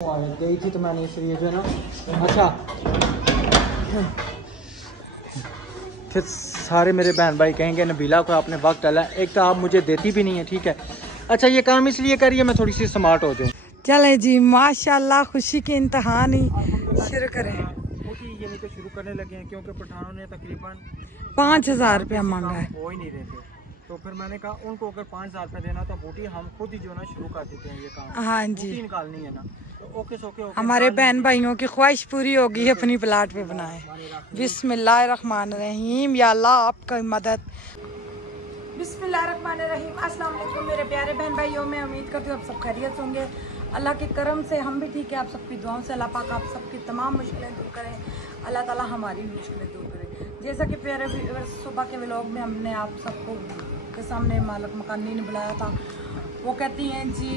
गई थी तो मैंने इसलिए जो है ना, अच्छा फिर सारे मेरे बहन भाई कहेंगे नबीला को आपने वक्त डाला, एक तो आप मुझे देती भी नहीं है, ठीक है। अच्छा ये काम इसलिए करिए मैं थोड़ी सी स्मार्ट हो जाऊँ। चले जी माशाल्लाह, खुशी के इम्तिहान ही शुरू करें। ये नहीं तो शुरू करने लगे हैं क्योंकि पठानों ने तकरीबन 5,000 रुपया मांगा है। हो ही नहीं रहे थे, तो फिर मैंने कहा उनको अगर 5,000 रुपया देना तो बूटी हम खुद ही जो ना शुरू कर देते हैं ये काम। हाँ जी, निकालनी है ना, तो ओके हमारे बहन भाइयों की ख्वाहिश पूरी होगी है, अपनी प्लाट पे बनाए। बिस्मिल्लाहिर्रहमानिर्रहीम, या अल्लाह आपका मदद। बिस्मिल्लाहिर्रहमानिर्रहीम। अस्सलाम वालेकुम मेरे प्यारे बहन भाइयों, मैं उम्मीद करती हूँ आप सब खैरियत होंगे। अल्लाह के करम से हम भी ठीक है, आप सबकी दुआओं से अल्लाह पाक आप सबकी तमाम मुश्किलें दूर करें, अल्लाह ताला हमारी भी मुश्किलें दूर करें। जैसा कि प्यारे सुबह के व्लॉग में हमने आप सबको के सामने मालिक मकानी ने बुलाया था, वो कहती हैं जी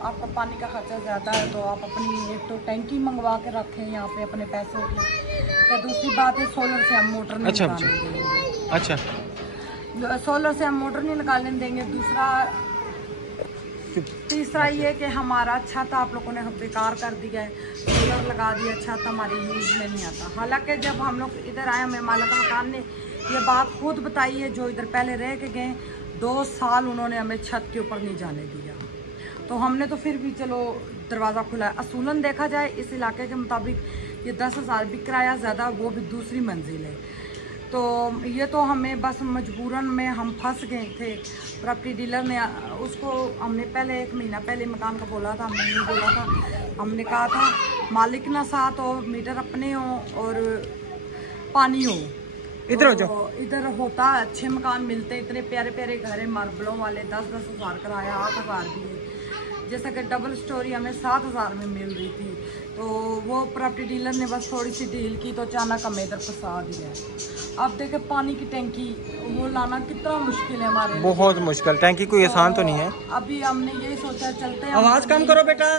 आपका पानी का खर्चा ज़्यादा है तो आप अपनी एक तो टैंकी मंगवा के रखें यहाँ पे अपने पैसों की, तो दूसरी बात है सोलर से हम मोटर नहीं निकालने देंगे। अच्छा, सोलर से हम मोटर नहीं निकालने देंगे। तीसरा ये कि हमारा छत आप लोगों ने बेकार कर दिया है, सोलर लगा दिया, छत हमारी यूज में नहीं आता। हालांकि जब हम लोग इधर आए हमें मालिक मकान ने ये बात खुद बताई है, जो इधर पहले रह के गए 2 साल उन्होंने हमें छत के ऊपर नहीं जाने दिया, तो हमने तो फिर भी चलो दरवाज़ा खुला है। असूलन देखा जाए इस इलाके के मुताबिक ये 10,000 भी किराया ज़्यादा, वो भी दूसरी मंजिल है, तो ये तो हमें बस मजबूरन में हम फंस गए थे। प्रॉपर्टी डीलर ने उसको हमने पहले 1 महीना पहले मकान का बोला था, हमने नहीं बोला था, हमने कहा था मालिक ना साथ हो, मीटर अपने हो और पानी हो, इधर हो जाओ। इधर होता अच्छे मकान मिलते, इतने प्यारे प्यारे घर है मार्बलों वाले, 10-10 हज़ार किराया, 8 हज़ार भी है। जैसा कि डबल स्टोरी हमें 7,000 में मिल रही थी, तो वो प्रॉपर्टी डीलर ने बस थोड़ी सी डील की तो अचानक हमें इधर फंसा दिया है। अब देखे पानी की टैंकी वो लाना कितना मुश्किल है हमारे लिए, बहुत मुश्किल, टैंकी कोई आसान तो नहीं है। अभी हमने यही सोचा चलते हैं, आवाज कम करो बेटा,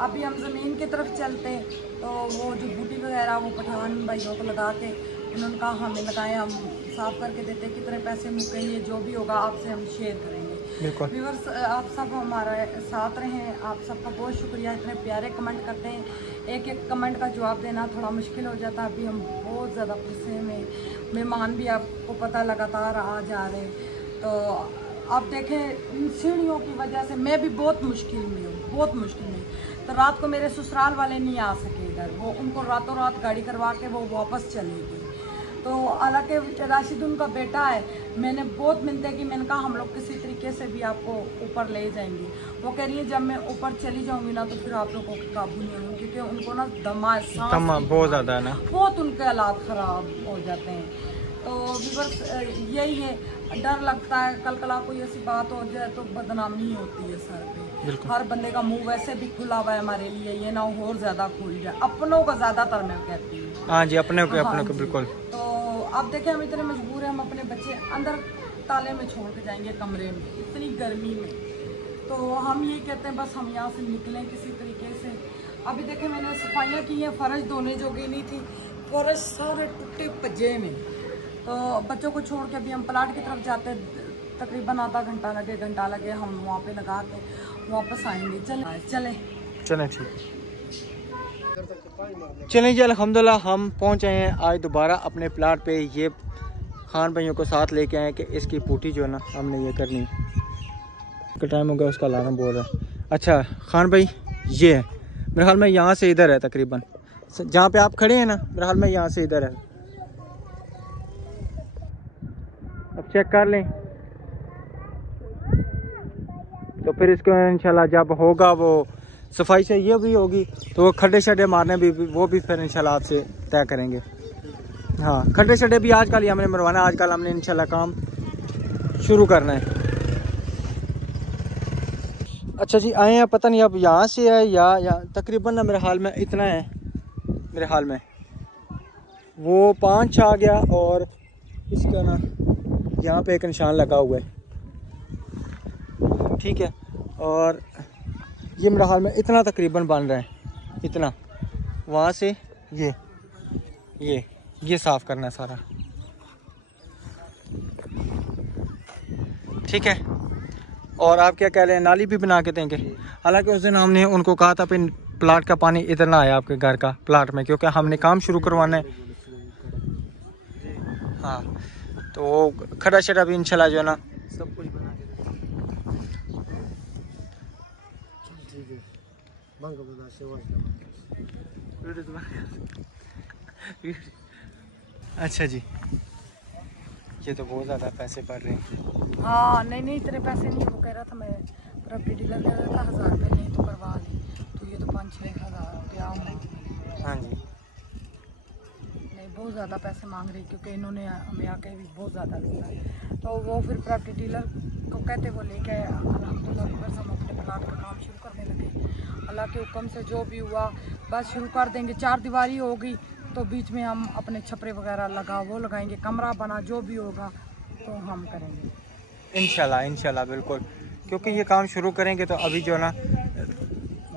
अभी हम ज़मीन की तरफ चलते, तो वो जो बूटी वगैरह वो पठान भाइयों को लगा के उन्होंने कहा हमें लगाए, हम साफ करके देते, कितने पैसे मुकेंगे जो भी होगा आपसे हम शेयर करेंगे। व्यूअर्स आप सब हमारे साथ रहें, आप सबका बहुत शुक्रिया, इतने प्यारे कमेंट करते हैं, एक एक कमेंट का जवाब देना थोड़ा मुश्किल हो जाता है। अभी हम बहुत ज़्यादा गुस्से में, मेहमान भी आपको पता लगातार आ जा रहे, तो आप देखें सीढ़ियों की वजह से मैं भी बहुत मुश्किल में हूँ, बहुत मुश्किल में। तो रात को मेरे ससुराल वाले नहीं आ सके इधर, वो उनको रातों रात गाड़ी करवा के वो वापस चले गए। तो हालांकि राशिद उनका बेटा है, मैंने बहुत मिन्नतें की, मैंने कहा हम लोग किसी तरीके से भी आपको ऊपर ले जाएंगे। वो कह रही है जब मैं ऊपर चली जाऊंगी ना तो फिर आप लोगों को काबू नहीं होंगे, क्योंकि उनको ना दमा बहुत ज़्यादा है ना, बहुत उनके हालात ख़राब हो जाते हैं। तो व्यूअर्स यही है, डर लगता है कल कला कोई ऐसी बात हो जाए तो बदनामी होती है सर पे। हर बंदे का मुंह वैसे भी खुला हुआ है हमारे लिए, ये ना और ज़्यादा खुल जाए, अपनों का ज़्यादातर मैं कहती हूँ। हाँ जी, अपने को बिल्कुल। तो आप देखें हम इतने मजबूर हैं, हम अपने बच्चे अंदर ताले में छोड़ के जाएंगे कमरे में इतनी गर्मी में, तो हम ये कहते हैं बस हम यहाँ से निकलें किसी तरीके से। अभी देखें मैंने सफाइयाँ की हैं, फर्श धोने जो गई नहीं थी, फर्श सारे टूटे पज्जे में, तो बच्चों को छोड़ के अभी हम प्लाट की तरफ जाते, तकरीबन आधा घंटा लगे, हम वहाँ पे लगा के वापस आएंगे। चलें ठीक, चलें जी, अल्हम्दुलिल्लाह हम पहुँच आए हैं आज दोबारा अपने प्लाट पे। ये खान भाइयों को साथ लेके आए कि इसकी पूटी जो है ना हमने ये करनी है, टाइम हो गया उसका अलार्म बोल रहा है। अच्छा खान भाई ये है मेरे ख्याल में यहाँ से इधर है, तकरीबन जहाँ पे आप खड़े हैं ना मेरे ख्याल में यहाँ से इधर है, अब चेक कर लें। तो फिर इसको इंशाल्लाह जब होगा वो सफाई से ये भी होगी तो वो खड्डे शड्डे मारने भी वो भी फिर इंशाल्लाह आपसे तय करेंगे। हाँ खड्डे शड्डे भी आजकल ही हमने मरवाना, आजकल हमने इंशाल्लाह काम शुरू करना है। अच्छा जी आए हैं, पता नहीं अब यहाँ से है या तकरीबन ना मेरे हाल में इतना है, मेरे हाल में वो 5 आ गया और इसका ना यहाँ पे एक निशान लगा हुआ है, ठीक है, और ये मेरे हाल में इतना तकरीबन बन रहा है, इतना वहाँ से ये साफ़ करना है सारा, ठीक है। और आप क्या कह रहे हैं नाली भी बना के देंगे, हालांकि उस दिन हमने उनको कहा था प्लाट का पानी इधर ना आया आपके घर का प्लाट में, क्योंकि हमने काम शुरू करवाना है। हाँ, तो खड़ा शड़ा भी इंशाल्लाह जो है ना सब कुछ बना के अच्छा जी, ये तो बहुत ज़्यादा पैसे पड़ रहे हैं। हाँ नहीं इतने पैसे नहीं, वो कह रहा था मैं प्रॉपर्टी डीलर कह रहा था 1000 रुपये नहीं तो करवा ली, तो ये तो 5-6 हज़ार रुपया। हाँ जी, नहीं बहुत ज़्यादा पैसे मांग रही, क्योंकि इन्होंने हमें आके भी बहुत ज़्यादा लिया है। तो वो फिर प्रॉपर्टी डीलर को कहते वो लेके आए। अल्हम्दुलिल्लाह हम अपने प्लाट का काम शुरू करने लगे। अल्लाह के हुक्म से जो भी हुआ बस शुरू कर देंगे। 4 दीवारी होगी तो बीच में हम अपने छपरे वगैरह वो लगाएंगे, कमरा बना जो भी होगा तो हम करेंगे इंशाल्लाह इंशाल्लाह बिल्कुल। क्योंकि ये काम शुरू करेंगे तो अभी जो है ना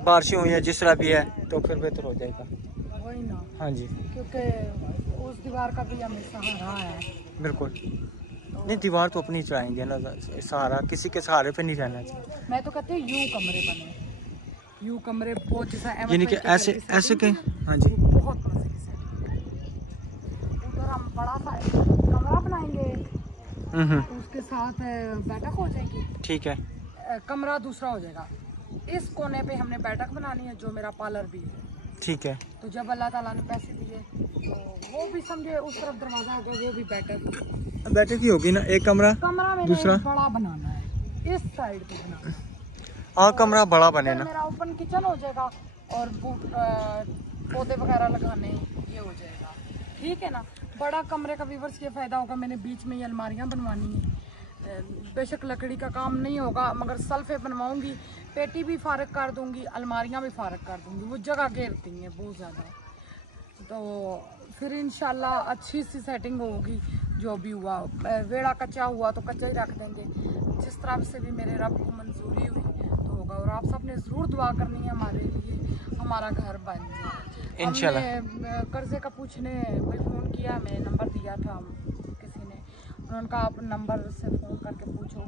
बारिशें हुई हैं जिस तरह भी है तो फिर बेहतर हो जाएगा। वही ना। हाँ जी, क्योंकि उस दीवार का भी हमें सहारा है। बिल्कुल। नहीं, दीवार तो अपनी चढ़ाएंगे ना, सहारा किसी के सहारे पे नहीं रहना चाहिए। मैं तो कहती हूँ यूं कमरे बने, यूं कमरे बहुत जैसा यानी कि ऐसे ऐसे कहीं। हाँ जी, बहुत मजे की सेटिंग। उधर हम बड़ा सा कमरा बनाएंगे, उसके साथ बैठक हो जाएगी। ठीक है, कमरा दूसरा हो जाएगा। इस कोने पे हमने बैठक बनानी है, जो मेरा पार्लर भी है। ठीक है, तो जब अल्लाह ताला ने पैसे दिए तो वो भी समझे उस तरफ दरवाजा होगा, वो भी बैठक ही होगी ना। एक कमरा में दूसरा बड़ा बनाना है, इस साइड पे बनाना है। हाँ, कमरा बड़ा बने ना, मेरा ओपन किचन हो जाएगा और पौधे वगैरह लगाने ये हो जाएगा। ठीक है ना। बड़ा कमरे का व्यूअर्स ये फायदा होगा, मैंने बीच में ये अलमारियाँ बनवानी है। बेशक लकड़ी का काम नहीं होगा मगर सल्फे बनवाऊंगी, पेटी भी फारग कर दूंगी, अलमारियाँ भी फारग कर दूंगी, वो जगह घेरती हैं बहुत ज़्यादा। तो फिर इंशाल्लाह अच्छी सी सेटिंग होगी। जो भी हुआ, वेड़ा कच्चा हुआ तो कच्चा ही रख देंगे, जिस तरह से भी मेरे रब को मंजूरी हुई तो होगा। और आप सब ने ज़रूर दुआ करनी है हमारे लिए, हमारा घर बन जाए इंशाल्लाह। कर्जे का पूछने भाई फ़ोन किया, मैं नंबर दिया था किसी ने, उन्होंने कहा आप नंबर से फ़ोन करके पूछो।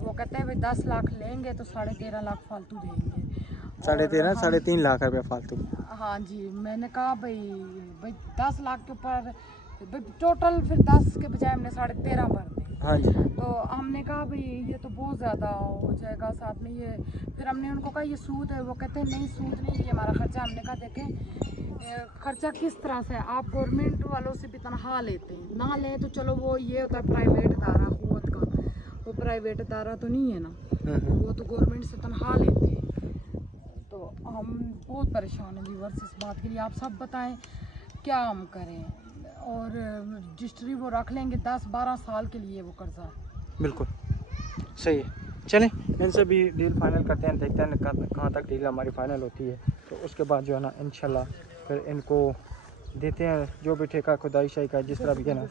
वो कहते हैं भाई 10 लाख लेंगे तो 13.5 लाख फालतू देंगे। 13.5 3.5 लाख रुपया फालतू। हाँ जी, मैंने कहा भाई 10 लाख के ऊपर टोटल फिर 10 के बजाय हमने 13.5 भर दी। हाँ जी, तो हमने कहा भाई ये तो बहुत ज़्यादा हो जाएगा, साथ में ये फिर हमने उनको कहा ये सूद है। वो कहते हैं नहीं सूद नहीं, ये हमारा खर्चा। हमने कहा देखें खर्चा किस तरह से है, आप गवर्नमेंट वालों से भी तनख्वाह लेते हैं, ना लें तो चलो वो ये होता है प्राइवेट इदारा हुकूमत का, वो प्राइवेट इदारा तो नहीं है ना, वो तो गवर्नमेंट से तनख्वाह लेते हैं। तो हम बहुत परेशान हैं व्यूअर्स इस बात के लिए। आप सब बताएं क्या हम करें। और रजिस्ट्री वो रख लेंगे 10-12 साल के लिए वो कर्जा। बिल्कुल सही है। चलें इनसे भी डील फाइनल करते हैं, देखते हैं कहाँ तक डील हमारी फाइनल होती है। तो उसके बाद जो है ना इंशाल्लाह फिर इनको देते हैं जो भी ठेका खुदाई शाही का जिस तरह भी है ना।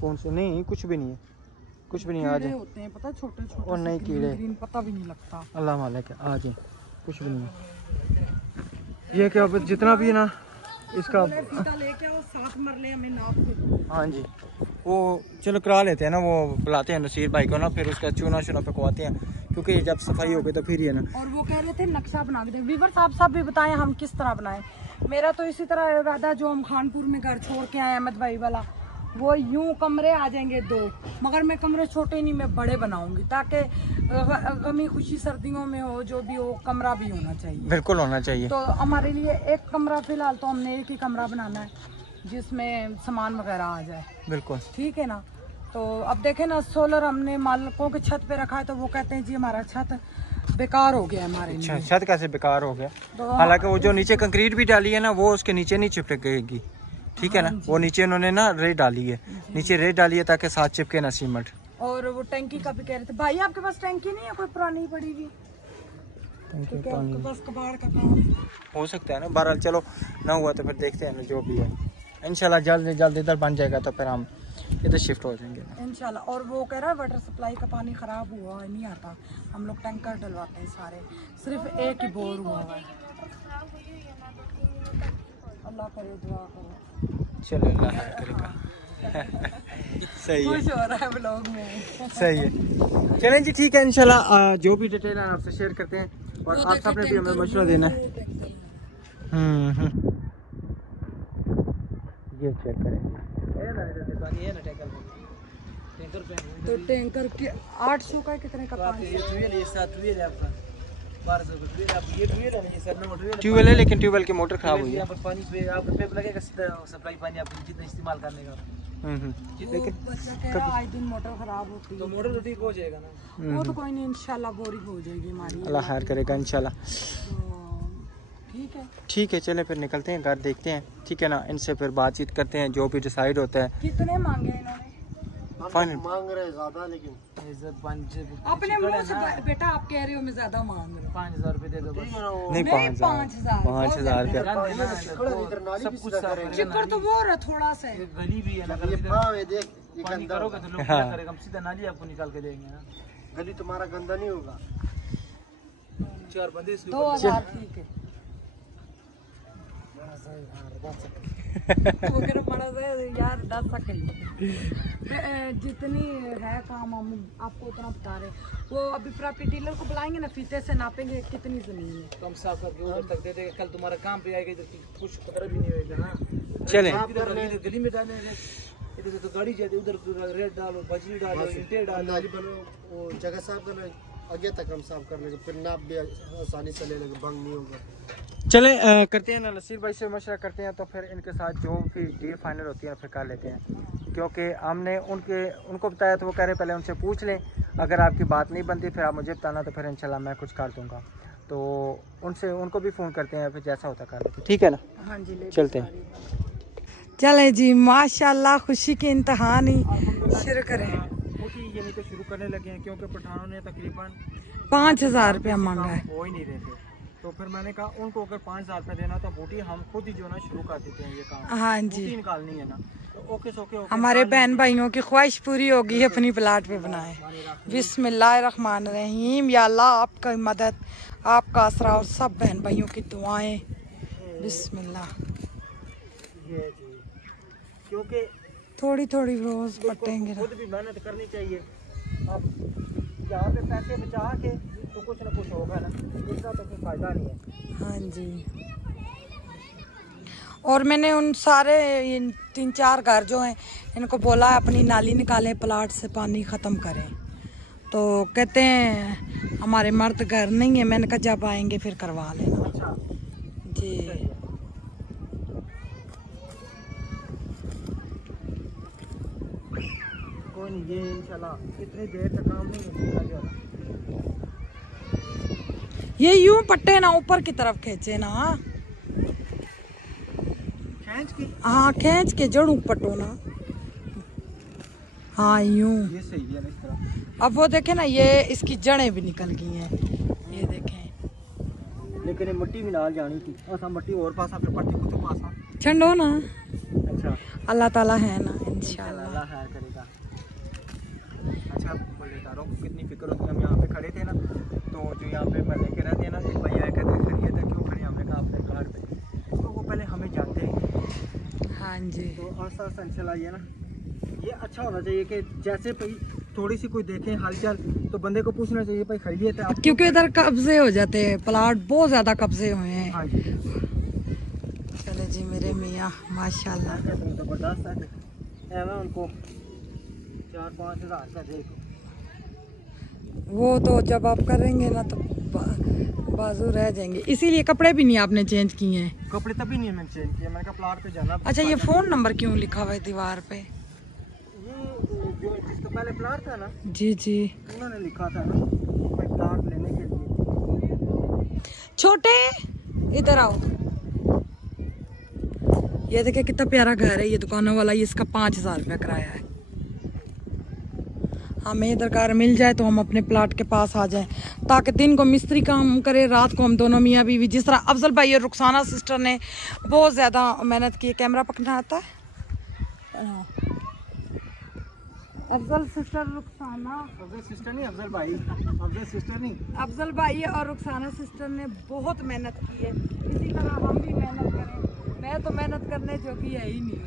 कौन से? नहीं कुछ भी नहीं है, कुछ भी नहीं। आ जाए होते हैं पता, छोटे छोटे और नहीं कीड़े, पता भी नहीं लगता। अल्लाह मालिक है, आ जाए कुछ भी नहीं है। ये क्या जितना भी है ना इसका लेके आओ, 7 मरले हमें नाप दो। हाँ जी, वो चलो करा लेते हैं ना, वो बुलाते हैं नसीर भाई को ना, फिर उसका चूना शुना पकवाते हैं, क्योंकि जब सफाई होगी तो फिर ही है ना। और वो कह रहे थे नक्शा बना के दे। व्यूअर्स आप सब भी बताएं हम किस तरह बनाएं। मेरा तो इसी तरह इरादा, जो हम खानपुर में घर छोड़ के आए अहमद भाई वाला, वो यूं कमरे आ जाएंगे 2, मगर मैं कमरे छोटे नहीं, मैं बड़े बनाऊंगी, ताकि गमी खुशी सर्दियों में हो जो भी हो, कमरा भी होना चाहिए। बिल्कुल होना चाहिए। तो हमारे लिए एक कमरा फिलहाल तो हमने एक ही कमरा बनाना है जिसमें सामान वगैरह आ जाए। बिल्कुल ठीक है ना। तो अब देखें ना, सोलर हमने मालिकों के छत पे रखा है, तो वो कहते हैं जी हमारा छत बेकार हो गया हमारे। अच्छा, छत कैसे बेकार हो गया? तो हालांकि वो जो नीचे कंक्रीट भी डाली है ना, वो उसके नीचे नहीं चिपकेगी। ठीक है ना, वो नीचे उन्होंने ना रेत डाली है, नीचे रेत डाली है ताकि साथ चिपके ना सीमेंट। और वो टैंकी का भी कह रहे थे भाई, आपके पास टैंकी नहीं है कोई पुरानी पड़ी हुई? तो क्या आपके पास कबाड़ का काम हो सकता है ना। बहरहाल चलो ना हुआ तो फिर देखते हैं ना, जो भी है इंशाल्लाह जल्द से जल्द इधर बन जाएगा तो फिर हम इधर शिफ्ट हो जाएंगे इंशाल्लाह। और वो कह रहा है वाटर सप्लाई का पानी खराब हुआ है, नहीं आता, हम लोग टैंकर डलवाते हैं सारे, सिर्फ एक ही बोर हुआ है। अल्लाह करे, दुआ करो। चलो अल्लाह करेगा। सही है, खुश हो रहा है ब्लॉग में। सही है, चलें जी ठीक है। इंशाल्लाह जो भी डिटेल है आपसे शेयर करते हैं। और आप सबने भी हमें मशवरा देना है। ये चेक करेंगे तो टैंकर के 800 का कितने का पानी? ट्यूबवेल है, लेकिन ट्यूबवेल की मोटर खराब हुई है। पानी पे आप पे लगेगा सप्लाई पानी आपको जितना इस्तेमाल करने का। लेकिन बच्चा कह रहा आज दिन मोटर खराब होती है तो मोटर तो ठीक हो जाएगा ना। वो तो कोई नहीं, इंशाल्लाह बोरिंग हो जाएगी हमारी। अल्लाह खैर करेगा इंशाल्लाह। तो ठीक है, ठीक है, चले फिर निकलते हैं, घर देखते हैं, ठीक है ना। इनसे फिर बातचीत करते हैं, जो भी डिसाइड होता है। कितने मांगे इन्होंने? फाइनल मांग रहे ज्यादा, लेकिन अपने मुंह से बेटा आप कह रहे हो मैं ज्यादा मांग रहा हूँ। 5000 रुपए दे दो बस। नहीं, 5,000 रुपया। सब कुछ चिक्कर तो वो रहा थोड़ा सा है। गली भी है ना, पानी करोगे तो लोग क्या करेगा, हम सीधा नाली आपको निकाल के देंगे ना। गली तुम्हारा गंदा नहीं होगा। 4 बंदे इसके 2000 ठीक है। वो कह रहा बड़ा सा यार 10 सेकंड जितनी है काम हम आपको उतना बता रहे। वो अभी प्रॉपर्टी डीलर को बुलाएंगे ना, फीते से नापेंगे कितनी जमीन है। कम साफ करके उधर तक दे देगा। कल तुम्हारा काम पे आएगा, इधर कुछ खतरा भी नहीं होगा ना। चले गली में डाले इधर तो गाड़ी जाती, उधर रेत डालो, बजरी डालो, ईंटें डालो, वो जगह साफ करना आगे तक हम साफ कर लेंगे, फिर नाप भी आसानी से ले लेंगे, भंग नहीं होगा। चले करते हैं ना, नसीर भाई से मशवरा करते हैं, तो फिर इनके साथ जो भी डील फाइनल होती है फिर कर लेते हैं। क्योंकि हमने उनको बताया तो वो कह रहे पहले उनसे पूछ लें, अगर आपकी बात नहीं बनती फिर आप मुझे बताना, तो फिर इंशाल्लाह मैं कुछ कर दूंगा। तो उनको भी फ़ोन करते हैं, फिर जैसा होता कर लेते हैं, ठीक है ना। हाँ जी, चलते हैं। चले जी, माशाल्लाह खुशी के इम्तहान ही शुरू करें। ये तो शुरू करने लगे हैं, क्योंकि पठानों ने तकरीबन 5000 रुपया मांगा है। हो ही नहीं रहे थे, तो फिर मैंने कहा उनको अगर 5000 रुपया देना तो बूटी हम खुद ही जो ना शुरू कर देते हैं ये काम। हाँ जी, बूटी निकालनी है ना, तो ओके सोके हमारे बहन भाइयों की ख्वाहिश पूरी होगी, अपनी प्लाट पे बनाए। बिस्मिल्लाहिर्रहमानिर्रहीम। या अल्लाह आपकी मदद, आपका आसरा और सब बहन भाइयों की दुआएं। बिस्मिल्लाह। क्योंकि थोड़ी थोड़ी रोज बटेंगे। खुद भी मेहनत करनी चाहिए। अब यहाँ पे पैसे बचा के तो कुछ ना कुछ होगा ना, इसका तो कोई फायदा नहीं है। हाँ जी, और मैंने उन सारे 3-4 घर जो हैं इनको बोला है अपनी नाली निकालें, प्लाट से पानी ख़त्म करें। तो कहते हैं हमारे मर्द घर नहीं है। मैंने कहा जब आएंगे फिर करवा लेना। अच्छा जी, कोई नहीं, ये इंशाल्लाह इतनी देर तक काम नहीं होगा। ये यूं पट्टे ना ऊपर की तरफ खींचे ना, खींच के, हाँ खींच के जड़ों पटो ना। हाँ यूं। ये सही है ना इस तरह। अब वो देखे ना, ये इसकी जड़ें भी निकल गई हैं, ये देखें। लेकिन ये मिट्टी भी नाल जानी थी, असा मिट्टी और पासा फिर पट्टी को तो पासा। ठंडो ना, अच्छा अल्लाह ताला है ना, इंशाल्लाह। अल्लाह खैर करेगा। अच्छा, बल्लेदारों को कितनी फिक्र होती है। हम यहाँ पे खड़े थे ना, तो जो यहाँ पे मरने के रहते हैं ना, एक भैया कहते खड़िए था, क्यों खड़े, हमने कहा अपने कार पे, तो वो पहले हमें जानते हैं। हाँ जी, तो आस्ता आस्ता इंशाल्लाह ये ना, ये अच्छा होना चाहिए कि जैसे भाई थोड़ी सी कोई देखे हालचाल तो बंदे को पूछना चाहिए भाई खड़िए थे आप, क्योंकि इधर कब्जे हो जाते हैं, प्लाट बहुत ज्यादा कब्जे हुए हैं। हाँ जी। चले जी मेरे मियाँ, माशाल्लाह। जबरदस्त है, एवं उनको 4-5 हज़ार का देखो। वो तो जब आप करेंगे ना तो बाजू रह जाएंगे, इसीलिए कपड़े भी नहीं आपने चेंज किए हैं। कपड़े तभी नहीं मैंने चेंज किया, मैंने कहा प्लाट पे जाना। अच्छा, ये फोन नंबर क्यों लिखा हुआ है दीवार पे? ये जो जिसका पहले प्लाट था ना, जी जी, उन्होंने लिखा था ना भाई प्लाट लेने के लिए। छोटे इधर आओ। ये देखिए कितना प्यारा घर है, ये दुकानों वाला, ये इसका 5000 रुपया किराया है। हमें इधर घर मिल जाए तो हम अपने प्लाट के पास आ जाएं, ताकि दिन को मिस्त्री काम करे, रात को हम दोनों मियाँ बीवी, जिस तरह अफजल भाई और रुखसाना सिस्टर ने बहुत ज़्यादा मेहनत की है। कैमरा पकड़ना आता है? अफजल सिस्टर, रुखसाना, अफजल सिस्टर नहीं, अफजल भाई, अफजल सिस्टर नहीं, अफजल भाई और रुखसाना सिस्टर ने बहुत मेहनत की है। इसी तरह हम भी मेहनत करें। मैं तो मेहनत करने जोगी है ही नहीं।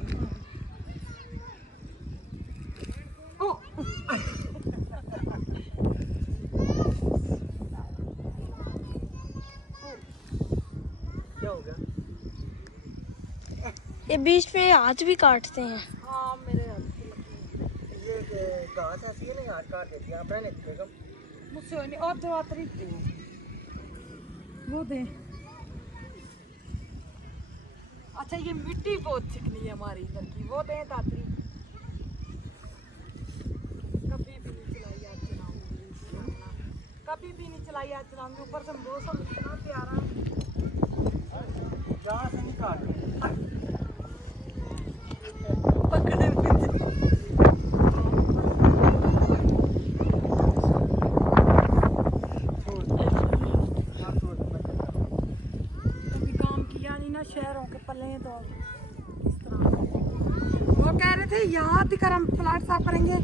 क्या हो गया? ये बीच में हाथ भी काटते हैं। हाँ मेरे ये घास ऐसी है ना, हाथ काट देती है। आप रहने दीजिएगा। मुझसे नहीं और दो आतरी वो दे। अच्छा ये मिट्टी बहुत चिकनी है हमारी इधर की, वो दे दातरी। कभी भी नहीं चलाई आज चलाऊंगी, कभी भी नहीं चलाई आज चलाऊंगी। ऊपर से मौसम इतना प्यारा जहाँ से नहीं काट पकड़े शहरों के पल्ले तो इस तरह। वो कह रहे थे यहाँ दिखकर हम प्लाट साफ करेंगे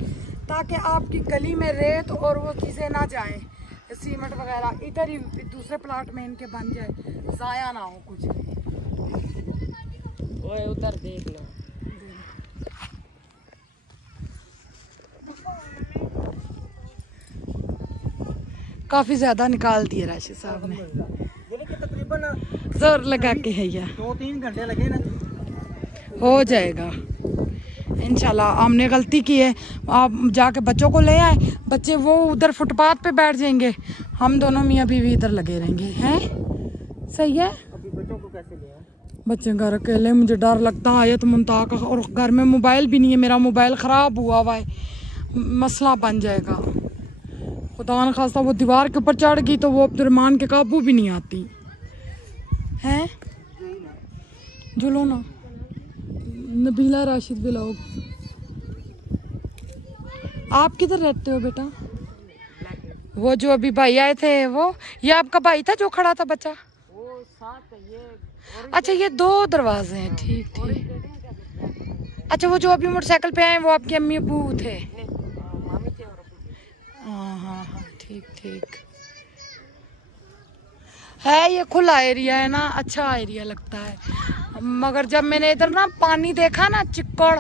ताकि आपकी गली में रेत और वो चीज़ें ना जाए, सीमेंट वगैरह इधर ही दूसरे प्लाट में इनके बन जाए, ज़ाया ना हो कुछ भी। ओए उधर देख लो। काफ़ी ज़्यादा निकाल दिए राशिद साहब ने, तकरीबन जोर लगा के है यार। 2-3 घंटे लगे ना, हो जाएगा इंशाल्लाह। हमने गलती की है, आप जाके बच्चों को ले आए, बच्चे वो उधर फुटपाथ पे बैठ जाएंगे, हम दोनों मियाँ बीवी इधर लगे रहेंगे। हैं सही है। अभी बच्चों को कैसे ले आए? बच्चे घर अकेले, मुझे डर लगता है आयत मुंतहा का, और घर में मोबाइल भी नहीं है, मेरा मोबाइल ख़राब हुआ हुआ है, मसला बन जाएगा। खुदा न खास्ता वो दीवार के ऊपर चढ़ गई तो वो अब्दुर्रहमान के काबू भी नहीं आती हैं। जुलो ना नबीला राशिद बिलाओ। आप किधर रहते हो बेटा? वो जो अभी भाई आए थे, वो ये आपका भाई था जो खड़ा था बच्चा? वो साथ ये अच्छा ये 2 दरवाजे हैं, ठीक ठीक। अच्छा वो जो अभी मोटरसाइकिल पे आए वो आपके अम्मी अबू थे? मामी थे और हाँ हाँ हाँ ठीक ठीक है। ये खुला एरिया है ना, अच्छा एरिया लगता है, मगर जब मैंने इधर ना पानी देखा ना चिक्कड़,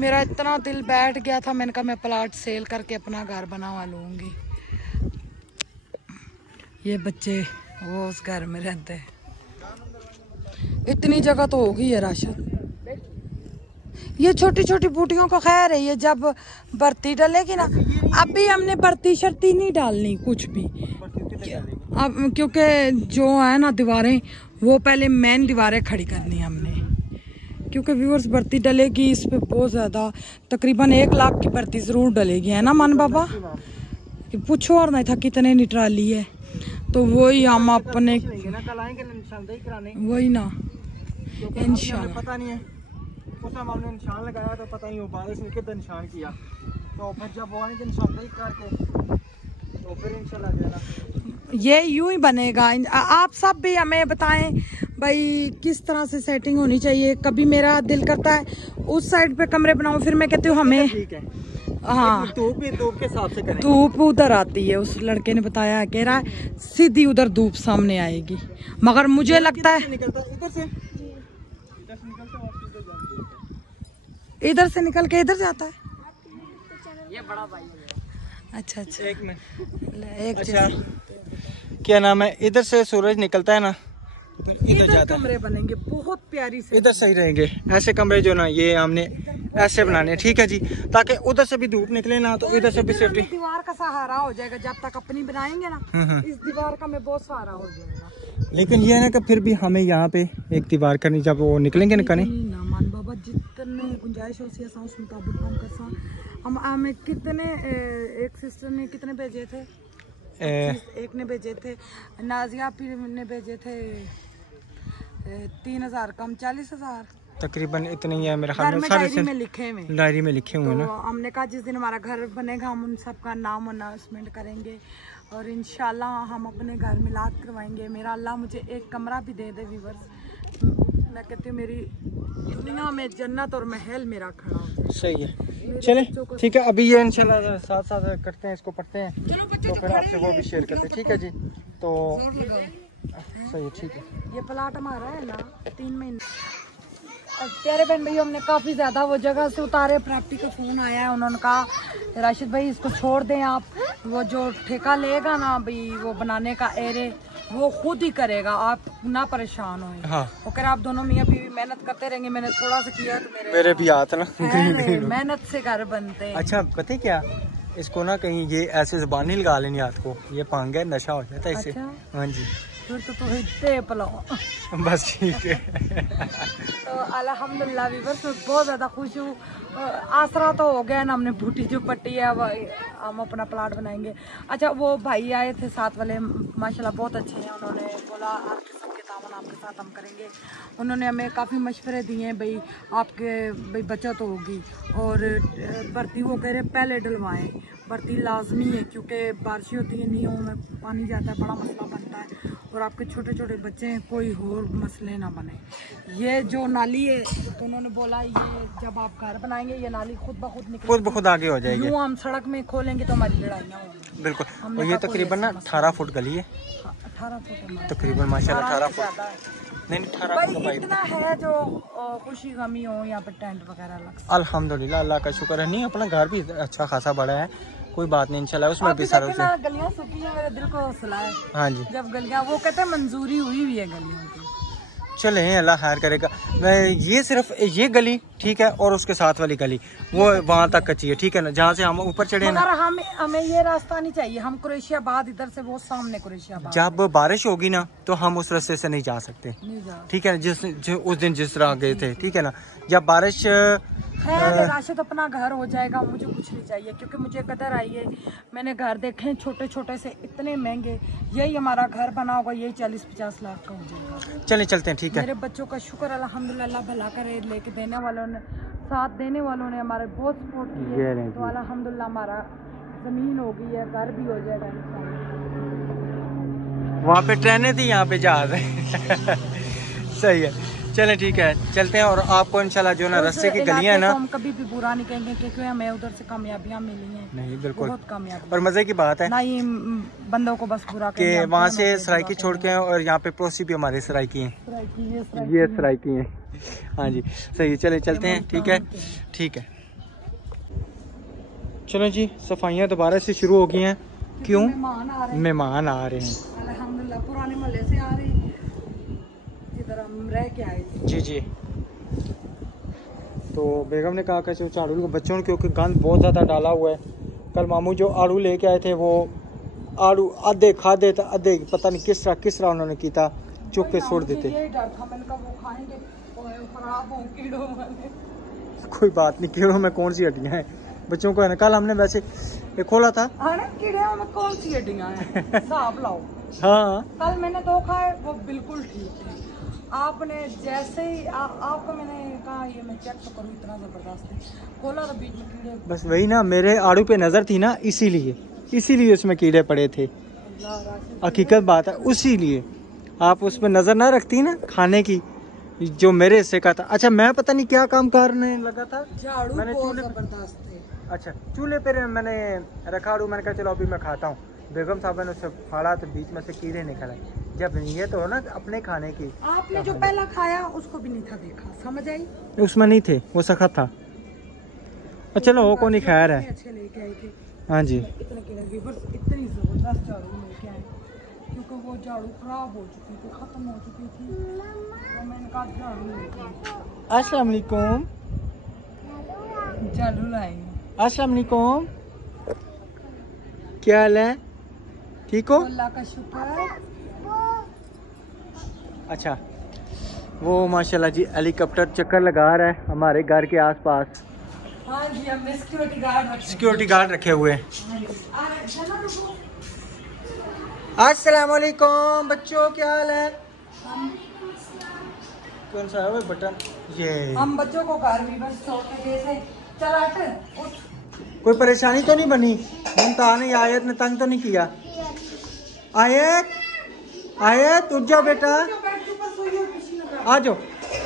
मेरा इतना दिल बैठ गया था, मैंने कहा मैं प्लाट सेल करके अपना घर बनवा लूँगी। ये बच्चे वो उस घर में रहते हैं। इतनी जगह तो होगी है राशिद। ये छोटी छोटी बूटियों को खैर है, ये जब बर्ती डलेगी ना, अभी हमने बर्ती शर्ती नहीं डालनी कुछ भी, अब क्योंकि जो है ना दीवारें, वो पहले मेन दीवारें खड़ी करनी है हमने, क्योंकि व्यूअर्स बर्ती डलेगी इस पे बहुत ज़्यादा, तकरीबन 1 लाख की बर्ती ज़रूर डलेगी, है ना मन बाबा? पूछो और नहीं था कितने निट्राली है, तो वही हम अपने कल आएंगे निशानदेही कराने, वही ना इंशाल्लाह। पता नहीं है उस टाइम हमने निशान लगाया तो पता नहीं वो बारिश ने कितना निशान किया, तो फिर जब वो आएंगे निशानदेही करके तो फिर इंशाल्लाह देना। ये यूं ही बनेगा। आप सब भी हमें बताएं भाई किस तरह से सेटिंग होनी चाहिए। कभी मेरा दिल करता है उस साइड पे कमरे बनाऊं, फिर मैं कहती हूँ हमें ठीक है, हाँ धूप के हिसाब से करें। धूप उधर आती है, उस लड़के ने बताया, कह रहा है सीधी उधर धूप सामने आएगी, मगर मुझे लगता है निकलता इधर से इधर से निकल के इधर जाता है। ये बड़ा भाई है। अच्छा अच्छा एक मिनट, एक अच्छा क्या नाम है, इधर से सूरज निकलता है ना, इधर इधर जाता है, कमरे बनेंगे बहुत प्यारी से, इधर सही रहेंगे ऐसे कमरे जो ना, ये हमने ऐसे बनाने, ठीक है जी, ताकि उधर से भी धूप निकले ना, तो इधर से भी सेफ्टी। दीवार का सहारा हो जाएगा जब तक अपनी बनाएंगे ना, इस दीवार का मैं बहुत सहारा हो जाएगा। लेकिन ये है ना कि फिर भी हमें यहाँ पे एक दीवार करनी, जब वो निकलेंगे ना करें ना मान बाबा जितने गुंजाइश हो सी उस मुताबिक हम कर सा। हम हमें कितने एक सिस्टर ने कितने भेजे थे? एक ने भेजे थे, नाजिया पीर ने भेजे थे 3000 कम 40,000 तकरीबन इतने ही है मेरा ख्याल में, डायरी में लिखे हुए। डायरी में लिखे हुए तो ना। हमने कहा जिस दिन हमारा घर बनेगा हम उन सब का नाम अनाउंसमेंट करेंगे और इंशाल्लाह हम अपने घर मिलाद करवाएंगे। मेरा अल्लाह मुझे एक कमरा भी दे दे व्यूअर्स, मैं कहती हूँ मेरी दुनिया में जन्नत और महल मेरा खड़ा हो। सही है, चले ठीक है, अभी ये इंशाल्लाह साथ साथ करते हैं, इसको पढ़ते हैं, तो फिर आपसे वो भी शेयर करते हैं, ठीक है जी। तो सही है, ठीक है। ये प्लाट हमारा है ना 3 महीने। अब प्यारे बहन भाई हमने काफ़ी ज़्यादा वो जगह से उतारे, प्रॉपर्टी का फ़ोन आया है, उन्होंने कहा राशिद भाई इसको छोड़ दें आप, वो जो ठेका लेगा ना भाई वो बनाने का एरे वो खुद ही करेगा, आप ना परेशान हो। हाँ। वो कह रहा आप दोनों मियाँ बीवी मेहनत करते रहेंगे, मैंने थोड़ा सा किया तो मेरे भी हाथ ना मेहनत से घर बनते हैं। अच्छा पता है क्या, इसको ना कहीं ये ऐसे जुबान नहीं लगा लेनी हाथ को, ये पांग है, नशा हो जाता है इससे। अच्छा? हाँ जी फिर तो तुम्हें दे पलाओ। बस ठीक है। तो अल्हम्दुलिल्लाह वीवर्स मैं बहुत ज़्यादा खुश हूँ। आसरा तो हो गया ना, हमने बूटी जो पट्टी है अब हम अपना प्लाट बनाएंगे। अच्छा वो भाई आए थे साथ वाले, माशाल्लाह बहुत अच्छे हैं। उन्होंने बोला हर किस्म के तावन आपके साथ हम करेंगे। उन्होंने हमें काफ़ी मशवरे दिए हैं, भाई आपके भाई बचत होगी और भर्ती वो कह रहे पहले डलवाएँ, भर्ती लाजमी है क्योंकि बारिशें होती हैं, नींवों में पानी जाता है, बड़ा मसला बनता है और आपके छोटे छोटे बच्चे हैं, कोई और मसले ना बने। ये जो नाली है तो उन्होंने बोला ये जब आप घर बनाएंगे ये नाली खुद ब खुद निकल, खुद ब खुद आगे हो जाएगी। यूँ हम सड़क में खोलेंगे तो हमारी लड़ाइयाँ होंगी। बिल्कुल। और ये तकरीबन ना 18 फुट गली है 18 फुट तकरीबन, माशाल्लाह 18 फुट नहीं 18 फुट का भाई पाइप। इतना है जो खुशी गमी हो यहाँ पे टेंट वगैरह लग। अल्हम्दुलिल्लाह अल्लाह का शुक्र है। नहीं अपना घर भी अच्छा खासा बड़ा है, कोई बात नहीं, इंशाल्लाह उसमें भी सारा उसे। गलियाँ सूखी है, मेरे दिल को हौसला है। हाँ जी जब गलियाँ वो कहते हैं मंजूरी हुई है गलियों की। चले अल्लाह खैर करेगा। ये सिर्फ ये गली ठीक है और उसके साथ वाली गली वो वहाँ तक कच्ची है, ठीक है ना, जहाँ से हम ऊपर चढ़े ना। मगर हमें ये रास्ता नहीं चाहिए, हम कुरैशियाबाद इधर से वो सामने कुरैशियाबाद। जब बारिश होगी ना तो हम उस रास्ते से नहीं जा सकते, नहीं जा। ठीक है ना, उस दिन जिस तरह गए थे, ठीक है ना, जब बारिश राशिद अपना घर हो जाएगा, मुझे कुछ नहीं चाहिए क्योंकि मुझे कदर आई है। मैंने घर देखे छोटे छोटे से इतने महंगे, यही हमारा घर बना होगा यही 40-50 लाख का हो जाएगा। चले चलते हैं, ठीक है। मेरे बच्चों का शुक्र अल्हम्दुलिल्लाह भला करे, लेके देने वालों ने साथ देने वालों ने हमारे बहुत सपोर्ट की है। तो अल्हम्दुलिल्लाह हमारा जमीन हो गई है, घर भी हो जाएगा। वहाँ पे ट्रेनें थी, यहाँ पे जहाज है। सही है, चले ठीक है चलते हैं। और आपको इंशाल्लाह जो ना रास्ते की गलियां है ना, हम कभी भी बुरा नहीं कहेंगे क्योंकि हमें उधर से कामयाबियां मिली हैं। नहीं बिल्कुल बहुत कामयाबी। और मजे की बात है ना ही बंदों को बस बुरा कि वहाँ से सराइकी छोड़ के और यहाँ पे पड़ोसी भी हमारे सराइकी हैं, ये सराइकी हैं। हाँ जी सही है, चले चलते हैं, ठीक है ठीक है। चलो जी सफाइयाँ दोबारा से शुरू हो गई हैं। क्यों? मेहमान आ रहे हैं अल्हम्दुलिल्लाह, पुराने मोहल्ले से आ रहे जिधर हम रह के आए थे। जी जी। तो बेगम ने कहा कि झाड़ू को बच्चों ने क्योंकि गंद बहुत ज़्यादा डाला हुआ है। कल मामू जो आड़ू लेके आए थे वो आड़ू आधे खाते थे, आधे पता नहीं किस तरह उन्होंने किया था, चुप के छोड़ देते। यही डर था, मैंने कहा वो खाएंगे खराब हो कीड़ों वाले। कोई बात नहीं, कीड़ों में कौन सी हड्डियाँ हैं बच्चों को है ना। कल हमने वैसे ये खोला था। हाँ ना, कीड़ों में कौन सी हड्डियाँ हैं, हिसाब लाओ। हाँ कल मैंने 2 खाए, वो बिल्कुल ठीक थे। आपने जैसे ही आपको मैंने कहा ये मैं चेक तो करूँ, इतना ज़बरदस्त है, खोला तो बीच में कीड़े। बस वही ना, मेरे आड़ू पे नज़र थी ना, इसीलिए उसमें कीड़े पड़े थे। हकीकत बात है, उसीलिए आप उस पर नज़र ना रखती ना खाने की, जो मेरे हिस्से का था। अच्छा मैं पता नहीं क्या काम करने लगा था, झाड़ू मैंने बहुत चूल्हे जबरदस्त थे। अच्छा चूल्हे पे मैंने रखा आड़ू, मैंने कहा चलो अभी मैं खाता हूँ। बेगम साहब ने उसे फाड़ा तो बीच में से कीड़े निकल आए। जब नीयत हो ना अपने खाने की। आपने जो पहला खाया उसको भी नहीं था देखा, समझ आई? उसमें नहीं थे, वो सख्त था। चलो वो को नहीं खैर है। अच्छे लेके आए थे। हाँ जी इतने कीड़े बस इतनी जबरदस्त झाड़ू लेके आए क्योंकि वो झाड़ू खराब हो चुकी थी, खत्म हो चुकी थी, तो मैंने कहा झाड़ू लेके आए। अस्सलाम वालेकुम। झाड़ू लाए। अस्सलाम वालेकुम, क्या हाल है, ठीक हो? अल्लाह का शुक्र। अच्छा वो माशाल्लाह जी हेलीकॉप्टर चक्कर लगा रहा है हमारे घर के आसपास। हाँ जी, हमने सिक्योरिटी गार्ड रखे हुए हैं। अस्सलाम वालेकुम बच्चों, क्या हाल है? कौन सा है वो बटन? ये हम बच्चों को घर भी बस छोड़ के गए थे। चल हट, उठ। कोई परेशानी तो नहीं बनी? मुमताज़ ने आयत ने तंग तो नहीं किया? आयत उठ जाओ बेटा, आ जाओ।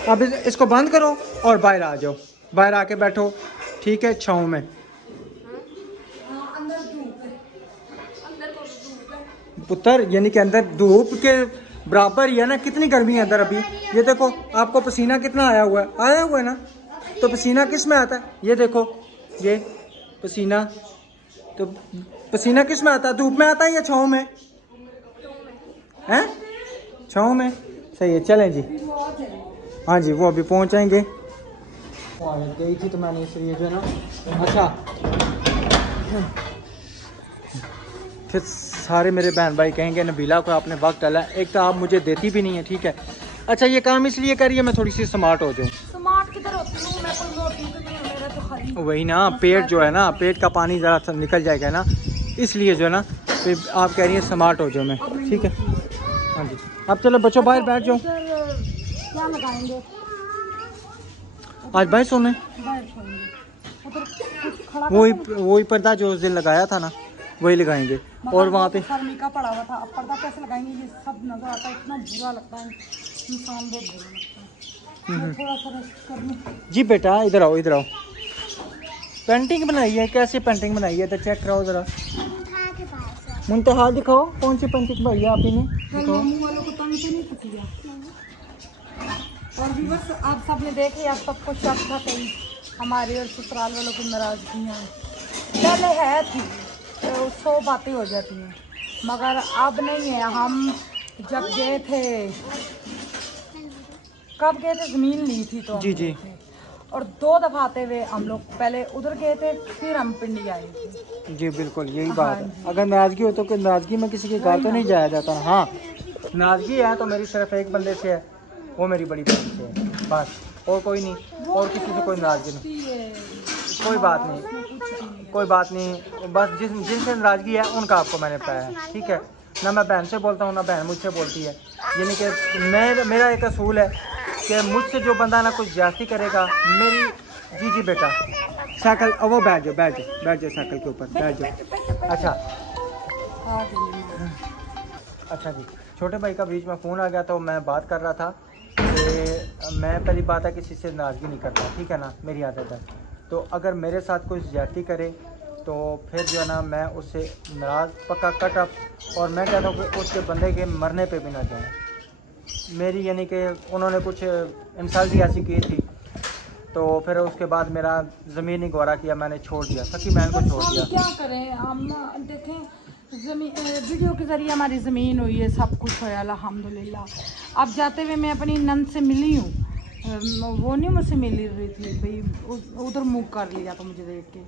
अब इसको बंद करो और बाहर आ जाओ, बाहर आके बैठो, ठीक है, छाँव में। पुत्र यानी कि अंदर धूप के बराबर ही है ना, कितनी गर्मी है अंदर अभी। ये देखो आपको पसीना कितना आया हुआ है ना। तो पसीना किस में आता है? ये देखो ये पसीना, तो पसीना किस में आता है? धूप में आता है या छाँव में? हैं छाँव में। सही है, चलें जी। हाँ जी, वो अभी पहुँचाएंगे। गई थी तो मैंने इसलिए जो है ना, अच्छा फिर सारे मेरे बहन भाई कहेंगे नबीला को आपने वक्त डाला, एक तो आप मुझे देती भी नहीं है, ठीक है। अच्छा ये काम इसलिए करिए मैं थोड़ी सी स्मार्ट हो जाऊँ। स्मार्ट किधर होती हूँ मैं, कोई मोटी तो नहीं हूँ, मेरा तो खाली वही ना, पेट जो है ना, पेट का पानी ज़रा सा निकल जाएगा ना, इसलिए जो है ना फिर आप कह रही हैं स्मार्ट हो जाओ मैं, ठीक है। हाँ जी, अब चलो बच्चों बाहर बैठ जाओ। क्या लगाएंगे आज भाई सोने बाहर सोएंगे, उधर कुछ खड़ा वही पर्दा जो उस दिन लगाया था ना वही लगाएंगे। और वहाँ पे फर्मी का पड़ा हुआ था, अब पर्दा कैसे लगाएंगे, ये सब नजर आता है, इतना बुरा लगता है, इंसान बहुत बुरा लगता है। मैं थोड़ा सा रेस्ट कर लूँ। जी बेटा इधर आओ, इधर आओ। पेंटिंग बनाई है, कैसे पेंटिंग बनाई है तो चेक कराओ ज़रा। मुंतहा दिखाओ, कौन सी पेंटिंग बनाई है आप ने, दिखाओ। मामू वालों को तंग तो नहीं किया। और भी बस आप सब ने देखे, आप सबको शक था कहीं हमारे और ससुराल वालों को नाराजगियाँ पहले है थी, तो 100 बातें हो जाती हैं, मगर अब नहीं है। हम जब गए थे, कब गए थे, ज़मीन ली थी तो जी जी। और 2 दफ़ा आते हुए हम लोग पहले उधर गए थे, फिर हम पिंडी आए थे। जी बिल्कुल यही बात है। अगर नाराज़गी हो तो नाराज़गी में किसी के घर तो नहीं जाया जाता। हाँ नाराज़गी है तो मेरी सिर्फ एक बंदे से है, वो मेरी बड़ी बहन से है बस, और कोई नहीं, और किसी से कोई नाराज़गी नहीं। कोई बात नहीं, कोई बात नहीं, बस जिनसे नाराज़गी है उनका आपको मैंने बताया है, ठीक है ना। मैं बहन से बोलता हूँ ना बहन मुझसे बोलती है, यानी कि मेरा एक असूल है कि मुझसे जो बंदा ना कुछ ज्यादती करेगा मेरी। जी जी बेटा साइकिल, वो बैठ जाओ बैठ जाओ बैठ जाओ साइकिल के ऊपर बैठ जाओ। अच्छा जी, छोटे भाई का बीच में फ़ोन आ गया तो मैं बात कर रहा था कि मैं पहली बात है किसी से नाराज़गी नहीं करता, ठीक है ना, मेरी आदत है। तो अगर मेरे साथ कोई ज्यादती करे तो फिर जो है ना मैं उससे नाराज़ पक्का कट अप, और मैं कहता हूँ कि उसके बंदे के मरने पे भी ना जाऊँ। मेरी यानी कि उन्होंने कुछ इंसल्ट ऐसी की थी तो फिर उसके बाद मेरा ज़मीन नहीं गवारा किया, मैंने छोड़ दिया, सखी बहन को छोड़ दिया। क्या करें हम, देखें ज़मीन वीडियो के ज़रिए हमारी ज़मीन हुई है, सब कुछ है अल्हम्दुलिल्लाह। अब जाते हुए मैं अपनी नंद से मिली हूँ, वो नहीं मुझसे मिल रही थी भाई, उधर मुँह कर लिया तो मुझे देख के।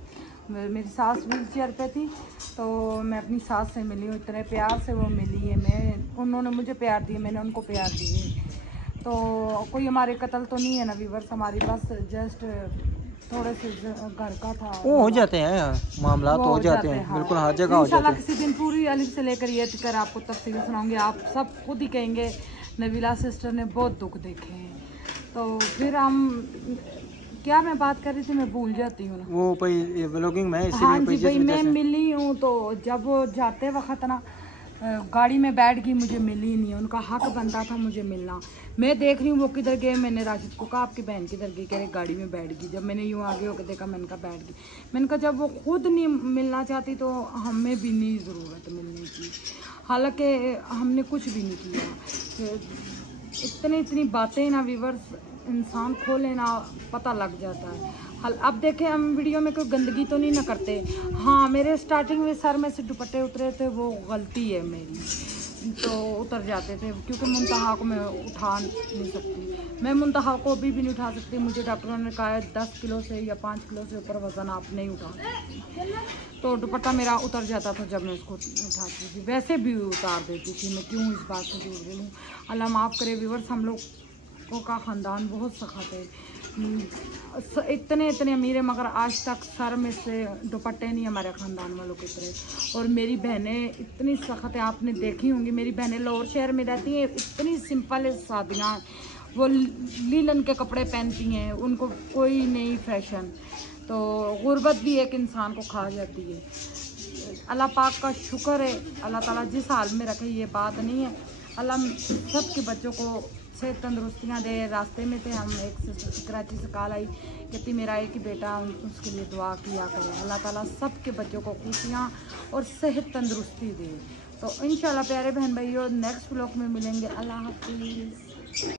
मेरी सास व्हील चेयर पे थी तो मैं अपनी सास से मिली हूँ, इतने प्यार से वो मिली है, उन्होंने मुझे प्यार दिए, मैंने उनको प्यार दिए। तो कोई हमारे कत्ल तो नहीं है ना व्यूअर्स, हमारी बस जस्ट थोड़े से घर का था, वो हो जाते हैं मामला, तो हो जाते हैं हाँ। बिल्कुल, हर जगह हो जाते हैं। किसी दिन पूरी अलिफ से लेकर ये कर आपको तफसील सुनाऊंगी, आप सब खुद ही कहेंगे नबीला सिस्टर ने बहुत दुख देखे हैं। तो फिर हम क्या, मैं बात कर रही थी, मैं भूल जाती हूँ ना, वो व्लॉगिंग में हाँ जी भाई, मैं मिली हूँ तो जब वो जाते वक्त ना गाड़ी में बैठ गई, मुझे मिली नहीं, उनका हक बनता था मुझे मिलना। मैं देख रही हूँ वो किधर गए, मैंने राशिद को कहा आपकी बहन किधर गई, कह रहे गाड़ी में बैठ गई। जब मैंने यूँ आगे होकर देखा, मैंने कहा बैठ गई। मैंने कहा जब वो खुद नहीं मिलना चाहती तो हमें भी नहीं ज़रूरत मिलने की, हालांकि हमने कुछ भी नहीं किया। इतनी बातें ना व्यूअर्स इंसान खोले ना पता लग जाता है। अब देखें हम वीडियो में कोई गंदगी तो नहीं ना करते। हाँ मेरे स्टार्टिंग में सर में से दुपट्टे उतरे थे, वो गलती है मेरी, तो उतर जाते थे क्योंकि मुंतहा को मैं उठा नहीं सकती, मैं मुंतहा को अभी भी नहीं उठा सकती। मुझे डॉक्टरों ने कहा है 10 किलो से या 5 किलो से ऊपर वज़न आप नहीं उठा सकती, तो दुपट्टा मेरा उतर जाता था जब मैं उसको उठाती थी, वैसे भी उतार देती थी। मैं क्यों इस बात से जुड़ रही हूँ, अल्लाह माफ़ करे व्यूअर्स, हम लोग का ख़ानदान बहुत सख्त है, इतने अमीर है मगर आज तक सर में से दुपट्टे नहीं हमारे ख़ानदान वालों के तरह। और मेरी बहनें इतनी सख्त है, आपने देखी होंगी, मेरी बहनें लाहौर शहर में रहती हैं, इतनी सिंपल है शादियाँ, वो लीलन के कपड़े पहनती हैं, उनको कोई नहीं फैशन। तो गुर्बत भी एक इंसान को खा जाती है। अल्लाह पाक का शुक्र है, अल्लाह ताला जिस हाल में रखे ये बात नहीं है, अल्लाह सब के बच्चों को सेहत तंदुरुस्तियाँ दे। रास्ते में थे हम, एक कराची से कॉल आई, कहती मेरा एक ही बेटा, उसके लिए दुआ किया करें, अल्लाह ताला सब के बच्चों को खुशियाँ और सेहत तंदुरुस्ती दे। तो इंशाल्लाह प्यारे बहन भाइयों नेक्स्ट व्लॉग में मिलेंगे। अल्लाह हाफिज़।